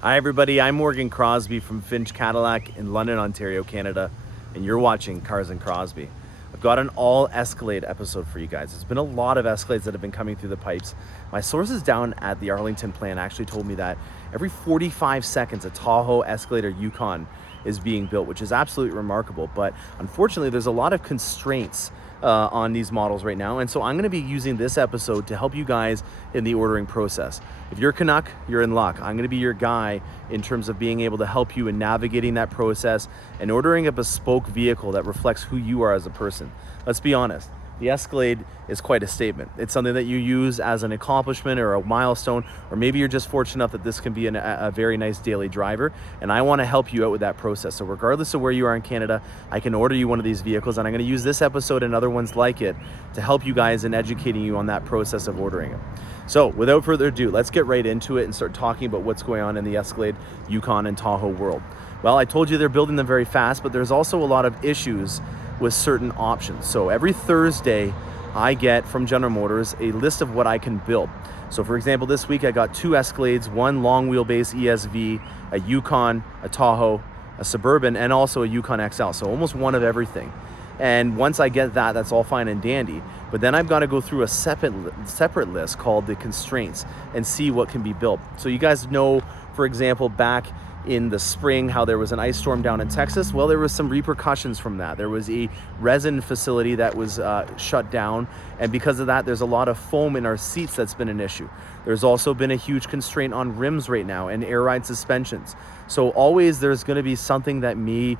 Hi everybody, I'm Morgan Crosbie from Finch Cadillac in London, Ontario, Canada, and you're watching Cars and Crosbie. I've got an all Escalade episode for you guys. There's been a lot of Escalades that have been coming through the pipes. My sources down at the Arlington plant actually told me that every 45 seconds a Tahoe, Escalade, or Yukon is being built, which is absolutely remarkable. But unfortunately, there's a lot of constraints on these models right now, and so I'm going to be using this episode to help you guys in the ordering process. If you're a Canuck, you're in luck. I'm going to be your guy in terms of being able to help you in navigating that process and ordering a bespoke vehicle that reflects who you are as a person. Let's be honest, the Escalade is quite a statement. It's something that you use as an accomplishment or a milestone, or maybe you're just fortunate enough that this can be a very nice daily driver, and I want to help you out with that process. So regardless of where you are in Canada, I can order you one of these vehicles, and I'm going to use this episode and other ones like it to help you guys in educating you on that process of ordering it. So without further ado, let's get right into it and start talking about what's going on in the Escalade, Yukon, and Tahoe world. Well, I told you they're building them very fast, but there's also a lot of issues with certain options. So every Thursday, I get from General Motors a list of what I can build. So for example, this week I got 2 Escalades, 1 long wheelbase ESV, a Yukon, a Tahoe, a Suburban, and also a Yukon XL. So almost one of everything. And once I get that, that's all fine and dandy. But then I've got to go through a separate list called the constraints and see what can be built. So you guys know, for example, back in the spring, how there was an ice storm down in Texas. Well, there was some repercussions from that. There was a resin facility that was shut down, and because of that, there's a lot of foam in our seats that's been an issue. There's also been a huge constraint on rims right now and air ride suspensions. So always there's going to be something that may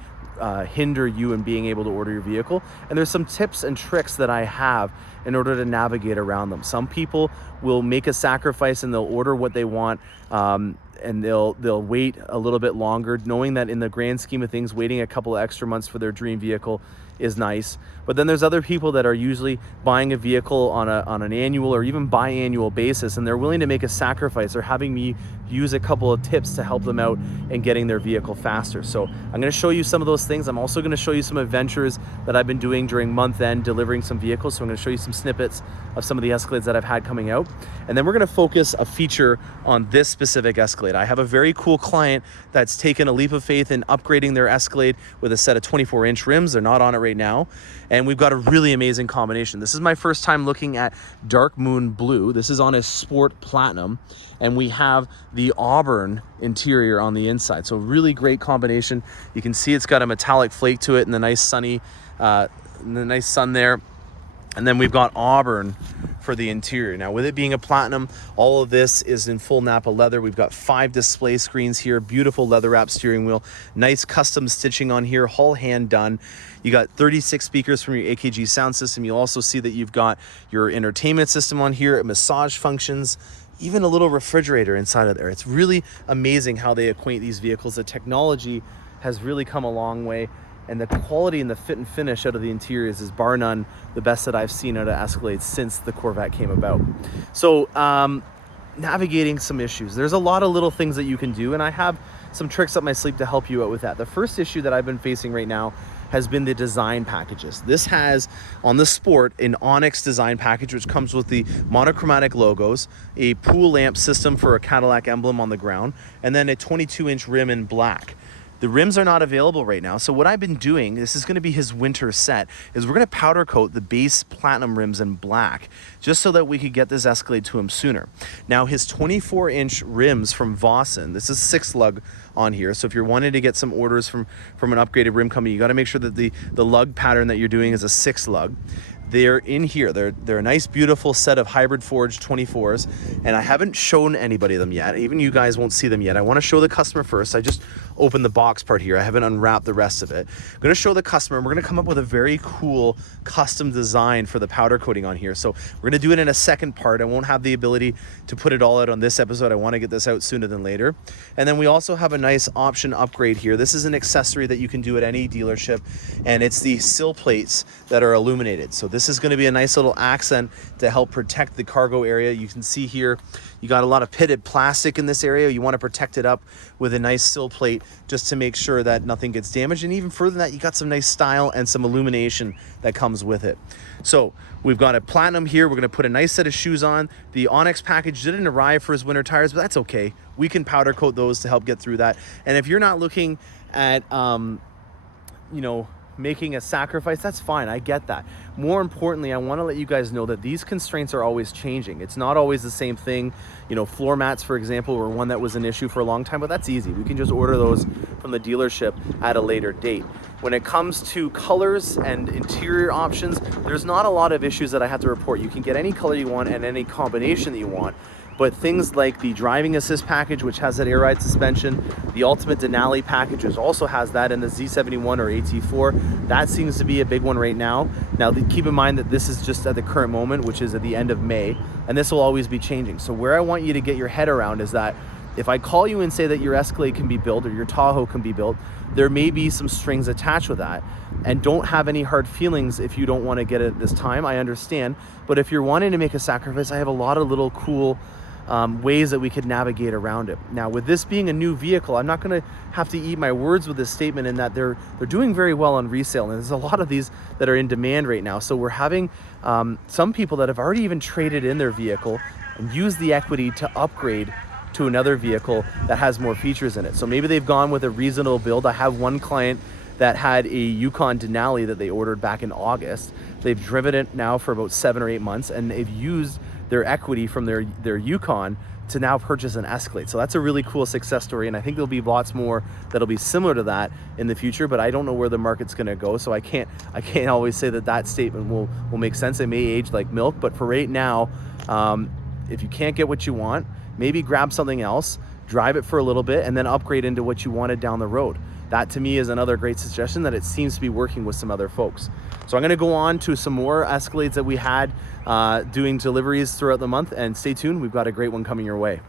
hinder you in being able to order your vehicle, and there's some tips and tricks that I have in order to navigate around them. Some people will make a sacrifice and they'll order what they want, and they'll wait a little bit longer, knowing that in the grand scheme of things, waiting a couple of extra months for their dream vehicle is nice. But then there's other people that are usually buying a vehicle on an annual or even biannual basis, and they're willing to make a sacrifice or having me use a couple of tips to help them out in getting their vehicle faster. So I'm going to show you some of those things. I'm also going to show you some adventures that I've been doing during month end delivering some vehicles. So I'm going to show you some snippets of some of the Escalades that I've had coming out. And then we're going to focus a feature on this specific Escalade. I have a very cool client that's taken a leap of faith in upgrading their Escalade with a set of 24-inch rims. They're not on it right now. And we've got a really amazing combination. This is my first time looking at Dark Moon Blue. This is on a Sport Platinum. And we have the Auburn interior on the inside. So really great combination. You can see it's got a metallic flake to it and the nice sunny, the nice sun there. And then we've got Auburn for the interior. Now, with it being a Platinum, all of this is in full Napa leather. We've got 5 display screens here, beautiful leather wrap steering wheel, nice custom stitching on here, all hand done. You got 36 speakers from your AKG sound system. You'll also see that you've got your entertainment system on here, massage functions, even a little refrigerator inside of there. It's really amazing how they acquaint these vehicles. The technology has really come a long way, and the quality and the fit and finish out of the interiors is bar none the best that I've seen out of Escalade since the Corvette came about. So navigating some issues. There's a lot of little things that you can do, and I have some tricks up my sleeve to help you out with that. The first issue that I've been facing right now has been the design packages. This has, on the Sport, an Onyx design package, which comes with the monochromatic logos, a pool lamp system for a Cadillac emblem on the ground, and then a 22-inch rim in black. The rims are not available right now, so what I've been doing, this is going to be his winter set, is we're going to powder coat the base Platinum rims in black, just so that we could get this Escalade to him sooner. Now, his 24-inch rims from Vossens, this is 6 lug on here, so if you're wanting to get some orders from an upgraded rim company, you got to make sure that the lug pattern that you're doing is a 6 lug. They're in here. They're a nice, beautiful set of hybrid forged 24s, and I haven't shown anybody them yet. Even you guys won't see them yet. I want to show the customer first. I just opened the box part here. I haven't unwrapped the rest of it. I'm going to show the customer, and we're going to come up with a very cool custom design for the powder coating on here. So we're going to do it in a second part. I won't have the ability to put it all out on this episode. I want to get this out sooner than later. And then we also have a nice option upgrade here. This is an accessory that you can do at any dealership, and it's the sill plates that are illuminated. So This is going to be a nice little accent to help protect the cargo area. You can see here, you got a lot of pitted plastic in this area. You want to protect it up with a nice sill plate just to make sure that nothing gets damaged. And even further than that, you got some nice style and some illumination that comes with it. So we've got a Platinum here. We're going to put a nice set of shoes on. The Onyx package didn't arrive for his winter tires, but that's okay. We can powder coat those to help get through that. And if you're not looking at, you know, making a sacrifice, that's fine. I get that. More importantly, I want to let you guys know that these constraints are always changing. It's not always the same thing. You know, floor mats, for example, were one that was an issue for a long time, but that's easy. We can just order those from the dealership at a later date. When it comes to colors and interior options, there's not a lot of issues that I have to report. You can get any color you want and any combination that you want. But things like the driving assist package, which has that air ride suspension, the ultimate Denali package, which also has that, and the Z71 or AT4, that seems to be a big one right now. Now, keep in mind that this is just at the current moment, which is at the end of May, and this will always be changing. So where I want you to get your head around is that if I call you and say that your Escalade can be built or your Tahoe can be built, there may be some strings attached with that. And don't have any hard feelings if you don't want to get it at this time. I understand. But if you're wanting to make a sacrifice, I have a lot of little cool ways that we could navigate around it. Now, with this being a new vehicle, I'm not going to have to eat my words with this statement in that they're doing very well on resale, and there's a lot of these that are in demand right now. So we're having some people that have already even traded in their vehicle and used the equity to upgrade to another vehicle that has more features in it. So maybe they've gone with a reasonable build. I have one client that had a Yukon Denali that they ordered back in August. They've driven it now for about 7 or 8 months, and they've used their equity from their Yukon to now purchase an Escalade. So that's a really cool success story, and I think there'll be lots more that'll be similar to that in the future, but I don't know where the market's gonna go, so I can't always say that statement will make sense. It may age like milk, but for right now, if you can't get what you want, maybe grab something else, drive it for a little bit, and then upgrade into what you wanted down the road. That to me is another great suggestion that it seems to be working with some other folks. So I'm gonna go on to some more Escalades that we had doing deliveries throughout the month, and stay tuned, we've got a great one coming your way.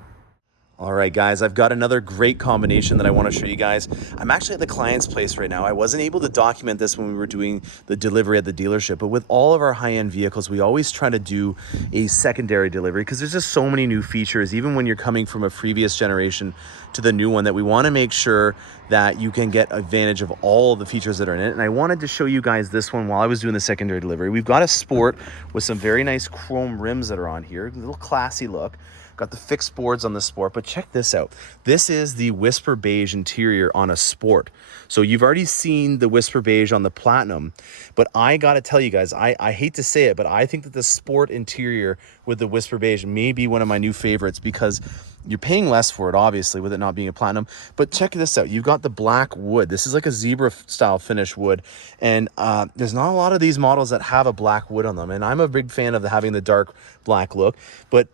All right, guys, I've got another great combination that I want to show you guys. I'm actually at the client's place right now. I wasn't able to document this when we were doing the delivery at the dealership, but with all of our high-end vehicles, we always try to do a secondary delivery because there's just so many new features, even when you're coming from a previous generation to the new one, that we want to make sure that you can get advantage of all of the features that are in it. And I wanted to show you guys this one while I was doing the secondary delivery. We've got a Sport with some very nice chrome rims that are on here, a little classy look. Got the fixed boards on the Sport, but check this out. This is the Whisper Beige interior on a Sport. So you've already seen the Whisper Beige on the Platinum, but I gotta tell you guys, I hate to say it, but I think that the Sport interior with the Whisper Beige may be one of my new favorites because you're paying less for it, obviously, with it not being a Platinum. But check this out. You've got the black wood. This is like a zebra style finish wood. And there's not a lot of these models that have a black wood on them. And I'm a big fan of having the dark black look. But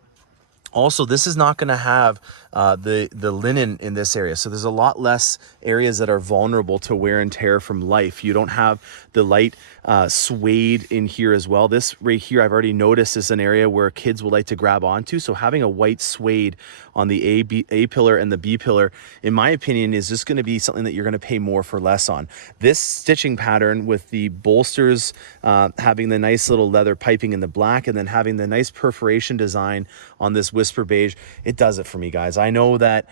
also, this is not going to have the linen in this area. So there's a lot less areas that are vulnerable to wear and tear from life. You don't have the light suede in here as well. This right here, I've already noticed, is an area where kids will like to grab onto. So having a white suede on the A pillar and the B pillar, in my opinion, is just going to be something that you're going to pay more for less on. This stitching pattern with the bolsters having the nice little leather piping in the black and then having the nice perforation design on this Whisper Beige, it does it for me, guys. I know that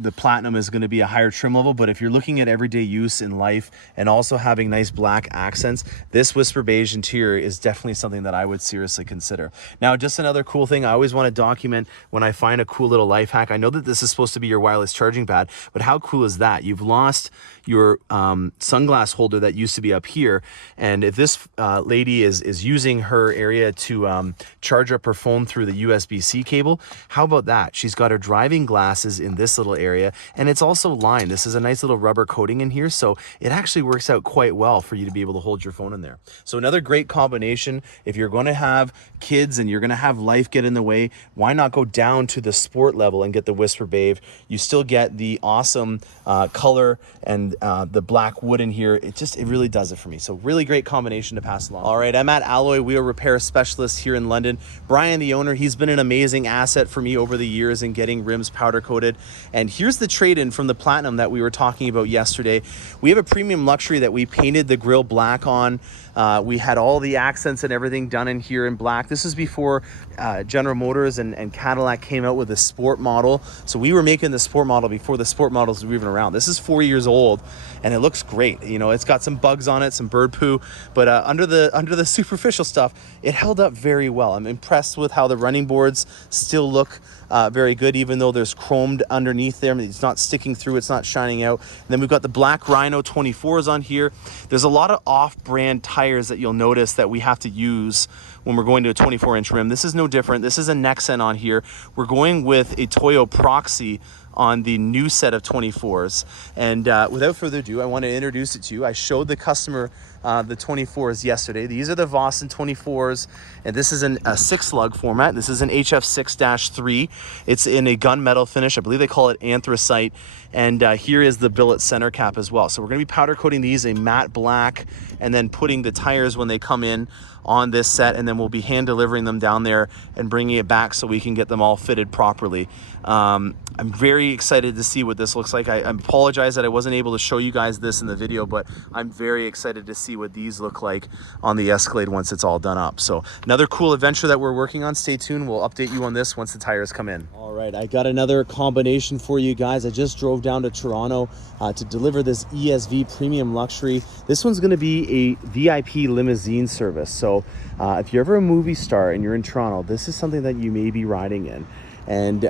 the Platinum is going to be a higher trim level, but if you're looking at everyday use in life and also having nice black accents, this Whisper Beige interior is definitely something that I would seriously consider. Now, just another cool thing, I always want to document when I find a cool little life hack. I know that this is supposed to be your wireless charging pad, but how cool is that? You've lost your sunglass holder that used to be up here, and if this lady is using her area to charge up her phone through the USB-C cable, how about that? She's got her driving glasses in this little area, and it's also lined. This is a nice little rubber coating in here, so it actually works out quite well for you to be able to hold your phone in there. So another great combination. If you're going to have kids and you're going to have life get in the way, why not go down to the Sport level and get the Whisper Beige? You still get the awesome color and the black wood in here. It really does it for me. So really great combination to pass along. All right, I'm at Alloy Wheel Repair Specialist here in London. Brian, the owner, he's been an amazing asset for me over the years in getting rims powder coated. And here's the trade-in from the Platinum that we were talking about yesterday. We have a premium luxury that we painted the grille black on We had all the accents and everything done in here in black. This is before General Motors and Cadillac came out with a sport model. So we were making the sport model before the sport models were even around. This is 4 years old and it looks great. You know, it's got some bugs on it, some bird poo, but under the superficial stuff, it held up very well. I'm impressed with how the running boards still look very good, even though there's chromed underneath there. It's not sticking through, it's not shining out. And then we've got the black Rhino 24s on here. There's a lot of off-brand tires that you'll notice that we have to use when we're going to a 24-inch rim. This is no different. This is a Nexen on here. We're going with a Toyo Proxy on the new set of 24s. And without further ado, I want to introduce it to you. I showed the customer the 24s yesterday. These are the Vossens 24s, and this is a 6-lug format. This is an HF6-3. It's in a gunmetal finish. I believe they call it anthracite. And here is the billet center cap as well. So we're going to be powder coating these a matte black, and then putting the tires when they come in on this set, and then we'll be hand delivering them down there and bringing it back so we can get them all fitted properly. I'm very excited to see what this looks like. I apologize that I wasn't able to show you guys this in the video, but I'm very excited to see what these look like on the Escalade once it's all done up. So another cool adventure that we're working on. Stay tuned. We'll update you on this once the tires come in. All right, I got another combination for you guys. I just drove down to Toronto to deliver this ESV Premium Luxury. This one's going to be a VIP limousine service. So if you're ever a movie star and you're in Toronto, this is something that you may be riding in. And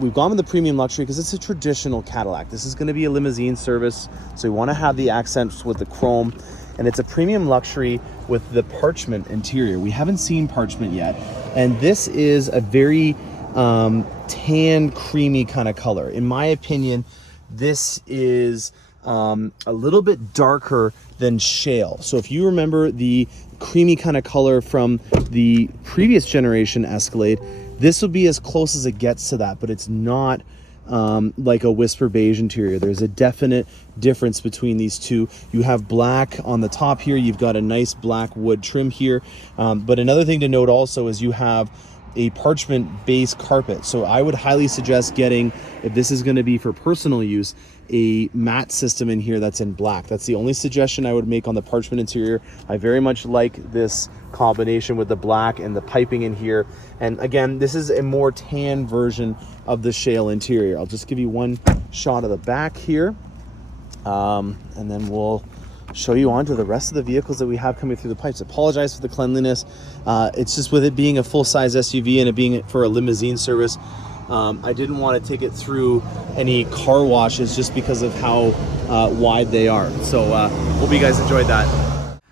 we've gone with the Premium Luxury because it's a traditional Cadillac. This is going to be a limousine service, so we want to have the accents with the chrome. And it's a Premium Luxury with the parchment interior. We haven't seen parchment yet. And this is a very tan, creamy kind of color. In my opinion, this is a little bit darker than shale. So if you remember the creamy kind of color from the previous generation Escalade, this will be as close as it gets to that, but it's not like a Whisper Beige interior. There's a definite difference between these two. You have black on the top here. You've got a nice black wood trim here. But another thing to note also is you have a parchment base carpet. So I would highly suggest getting, if this is going to be for personal use, a matte system in here that's in black. That's the only suggestion I would make on the parchment interior. I very much like this combination with the black and the piping in here. And again, this is a more tan version of the shale interior. I'll just give you one shot of the back here, and then we'll show you on to the rest of the vehicles that we have coming through the pipes. Apologize for the cleanliness. It's just with it being a full-size SUV and it being for a limousine service, I didn't want to take it through any car washes just because of how wide they are. So hope you guys enjoyed that.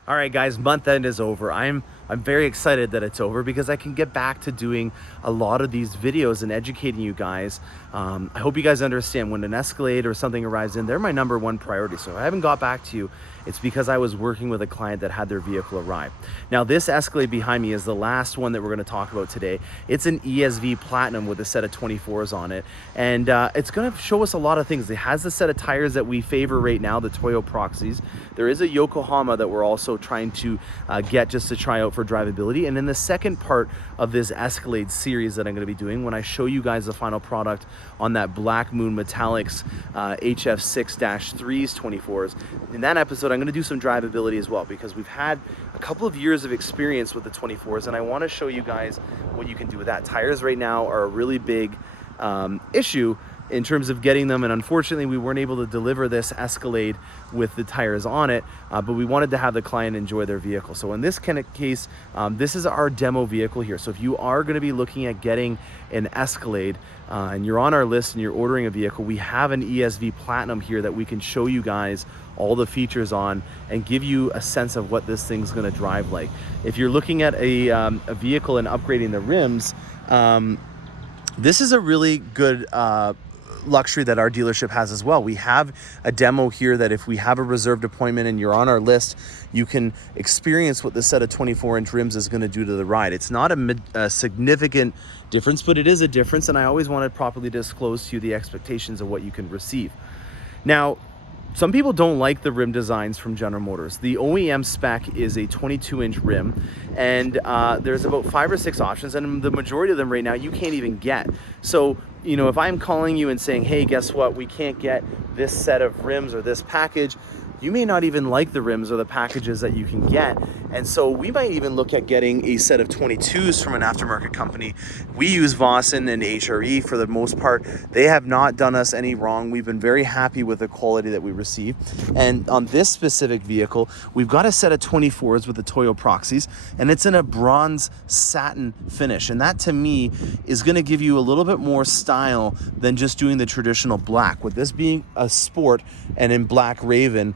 All right, guys, month end is over. I'm very excited that it's over because I can get back to doing a lot of these videos and educating you guys. I hope you guys understand when an Escalade or something arrives in, they're my #1 priority. So if I haven't got back to you, it's because I was working with a client that had their vehicle arrive. Now, this Escalade behind me is the last one that we're going to talk about today. It's an ESV Platinum with a set of 24s on it. And it's going to show us a lot of things. It has the set of tires that we favor right now, the Toyo Proxies. There is a Yokohama that we're also trying to get just to try out for drivability. And in the second part of this Escalade series that I'm going to be doing, when I show you guys the final product on that Black Moon Metallics HF6-3s 24s, in that episode I'm going to do some drivability as well, because we've had a couple of years of experience with the 24s and I want to show you guys what you can do with that. Tires right now are a really big issue in terms of getting them, and unfortunately we weren't able to deliver this Escalade with the tires on it, but we wanted to have the client enjoy their vehicle. So in this kind of case, this is our demo vehicle here. So if you are going to be looking at getting an Escalade and you're on our list and you're ordering a vehicle, we have an ESV Platinum here that we can show you guys all the features on and give you a sense of what this thing's going to drive like. If you're looking at a vehicle and upgrading the rims, this is a really good luxury that our dealership has as well. We have a demo here that if we have a reserved appointment and you're on our list, you can experience what the set of 24-inch rims is going to do to the ride. It's not a significant difference, but it is a difference, and I always want to properly disclose to you the expectations of what you can receive. Now, some people don't like the rim designs from General Motors. The OEM spec is a 22-inch rim, and there's about 5 or 6 options, and the majority of them right now you can't even get. So, you know, if I'm calling you and saying, hey, guess what, we can't get this set of rims or this package, you may not even like the rims or the packages that you can get. And so we might even look at getting a set of 22s from an aftermarket company. We use Vossens and HRE for the most part. They have not done us any wrong. We've been very happy with the quality that we receive. And on this specific vehicle, we've got a set of 24s with the Toyo Proxies, and it's in a bronze satin finish. And that to me is gonna give you a little bit more style than just doing the traditional black. With this being a sport and in black Raven,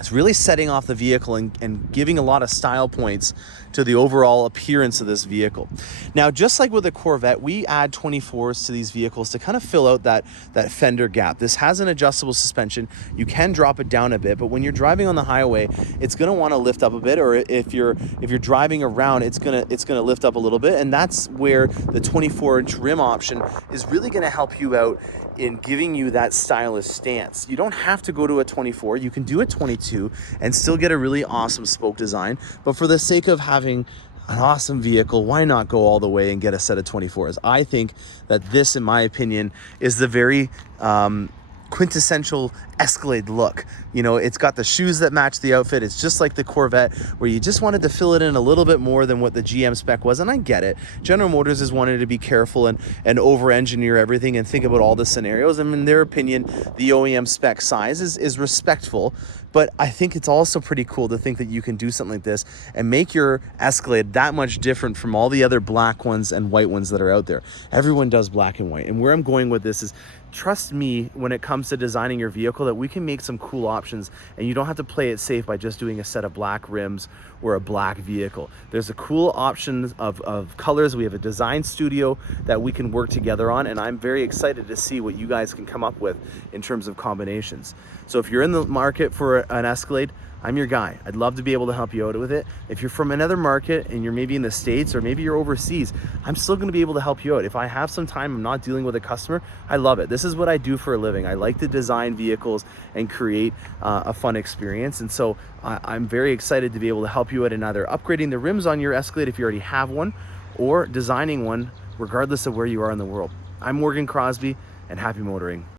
it's really setting off the vehicle and giving a lot of style points to the overall appearance of this vehicle. Now, just like with the Corvette, we add 24s to these vehicles to kind of fill out that fender gap. This has an adjustable suspension. You can drop it down a bit, but when you're driving on the highway, it's going to want to lift up a bit, or if you're driving around, it's going to lift up a little bit, and that's where the 24-inch rim option is really going to help you out in giving you that stylish stance. You don't have to go to a 24. You can do a 22 and still get a really awesome spoke design. But for the sake of having an awesome vehicle, why not go all the way and get a set of 24s? I think that this, in my opinion, is the very quintessential Escalade look. You know, it's got the shoes that match the outfit. It's just like the Corvette, where you just wanted to fill it in a little bit more than what the GM spec was. And I get it. General Motors is wanting to be careful and over-engineer everything and think about all the scenarios. And in their opinion, the OEM spec size is respectful. But I think it's also pretty cool to think that you can do something like this and make your Escalade that much different from all the other black ones and white ones that are out there. Everyone does black and white. And where I'm going with this is, trust me when it comes to designing your vehicle, that we can make some cool options, and you don't have to play it safe by just doing a set of black rims or a black vehicle. There's a cool option of colors. We have a design studio that we can work together on, and I'm very excited to see what you guys can come up with in terms of combinations. So if you're in the market for an Escalade, I'm your guy. I'd love to be able to help you out with it. If you're from another market and you're maybe in the States or maybe you're overseas, I'm still gonna be able to help you out. If I have some time, I'm not dealing with a customer, I love it. This is what I do for a living. I like to design vehicles and create a fun experience. And so I'm very excited to be able to help you out in either upgrading the rims on your Escalade if you already have one, or designing one regardless of where you are in the world. I'm Morgan Crosbie, and happy motoring.